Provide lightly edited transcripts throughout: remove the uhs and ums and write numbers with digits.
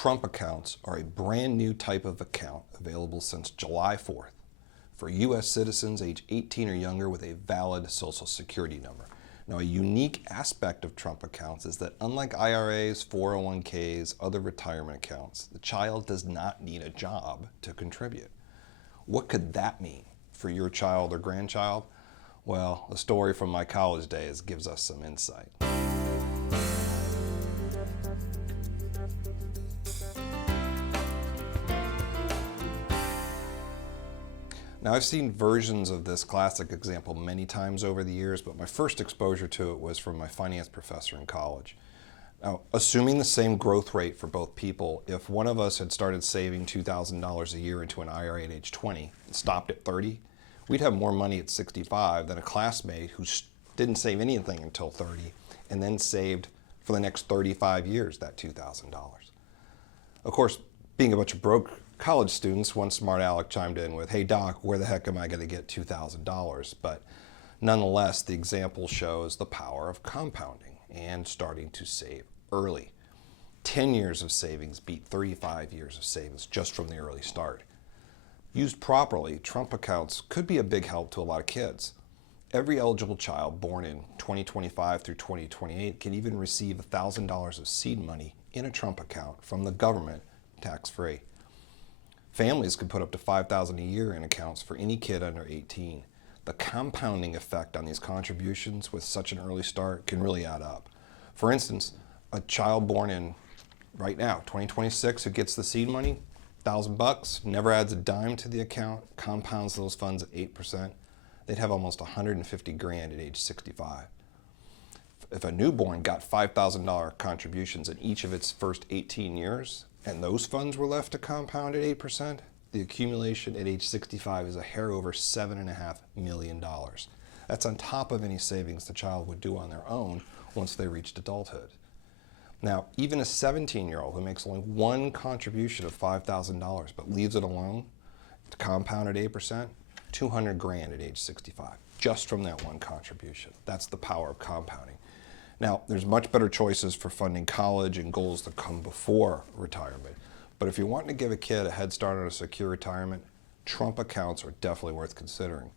Trump accounts are a brand new type of account available since July 4th for U.S. citizens age 18 or younger with a valid Social Security number. Now, a unique aspect of Trump accounts is that unlike IRAs, 401ks, other retirement accounts, the child does not need a job to contribute. What could that mean for your child or grandchild? Well, a story from my college days gives us some insight. Now, I've seen versions of this classic example many times over the years, but my first exposure to it was from my finance professor in college. Now, assuming the same growth rate for both people, if one of us had started saving $2,000 a year into an IRA at age 20 and stopped at 30, we'd have more money at 65 than a classmate who didn't save anything until 30 and then saved for the next 35 years that $2,000. Of course, being a bunch of broke college students, one smart aleck chimed in with, "Hey doc, where the heck am I going to get $2,000? But nonetheless, the example shows the power of compounding and starting to save early. 10 years of savings beat 35 years of savings just from the early start. Used properly, Trump accounts could be a big help to a lot of kids. Every eligible child born in 2025 through 2028 can even receive $1,000 of seed money in a Trump account from the government, tax-free. Families can put up to $5,000 a year in accounts for any kid under 18. The compounding effect on these contributions with such an early start can really add up. For instance, a child born in, right now, 2026, who gets the seed money, $1,000, never adds a dime to the account, compounds those funds at 8%, they'd have almost 150 grand at age 65. If a newborn got $5,000 contributions in each of its first 18 years, and those funds were left to compound at 8%, the accumulation at age 65 is a hair over $7.5 million. That's on top of any savings the child would do on their own once they reached adulthood. Now, even a 17-year-old who makes only one contribution of $5,000 but leaves it alone to compound at 8%, 200 grand at age 65, just from that one contribution. That's the power of compounding. Now, there's much better choices for funding college and goals that come before retirement. But if you're wanting to give a kid a head start on a secure retirement, Trump accounts are definitely worth considering.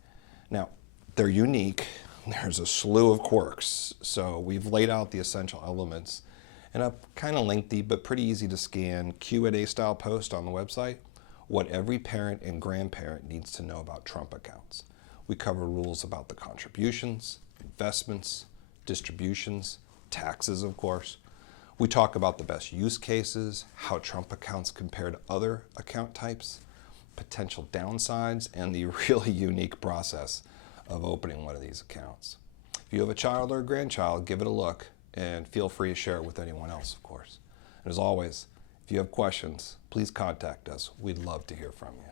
Now, they're unique. There's a slew of quirks. So we've laid out the essential elements in a kind of lengthy but pretty easy to scan Q&A style post on the website, what every parent and grandparent needs to know about Trump accounts. We cover rules about the contributions, investments, distributions, taxes, of course. We talk about the best use cases, how Trump accounts compare to other account types, potential downsides, and the really unique process of opening one of these accounts. If you have a child or a grandchild, give it a look and feel free to share it with anyone else, of course. And as always, if you have questions, please contact us. We'd love to hear from you.